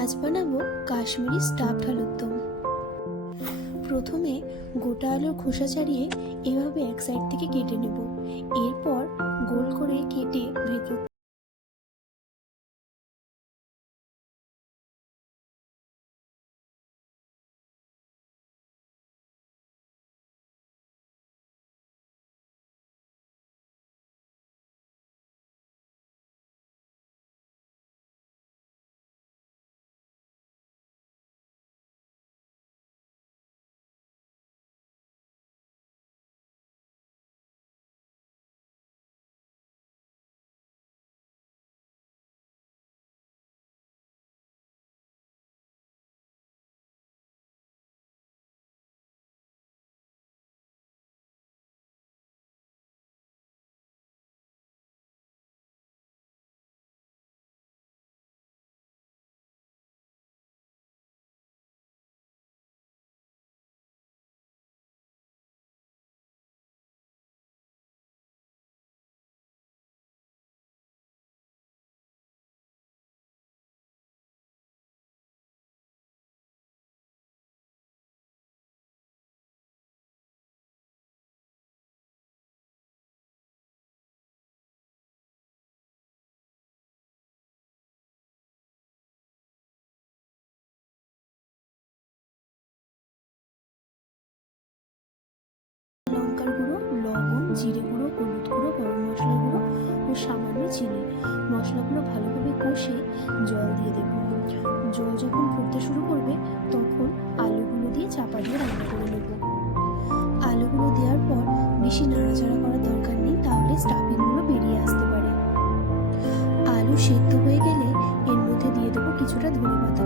আজ বানাবো কাশ্মীরি স্টাফড আলুর দম। প্রথমে গোটা আলুর খোসা ছাড়িয়ে এভাবে এক সাইড থেকে কেটে নেব। এরপর গোল করে কেটে ভেতর জিরে গুঁড়ো, হলুদ গুঁড়ো, গরম মশলা গুঁড়ো ও সামান্য চিনি। মশলাগুলো ভালোভাবে কষে জল দিয়ে দেব। জল যখন ফুটতে শুরু করবে, তখন আলুগুলো দিয়ে চাপা দিয়ে রান্না করে নেব। আলুগুলো দেওয়ার পর বেশি নাড়াচাড়া করার দরকার নেই, তাহলে স্টাফিংগুলো বেরিয়ে আসতে পারে। আলু সেদ্ধ হয়ে গেলে এর মধ্যে দিয়ে দেবো কিছুটা ধনে পাতা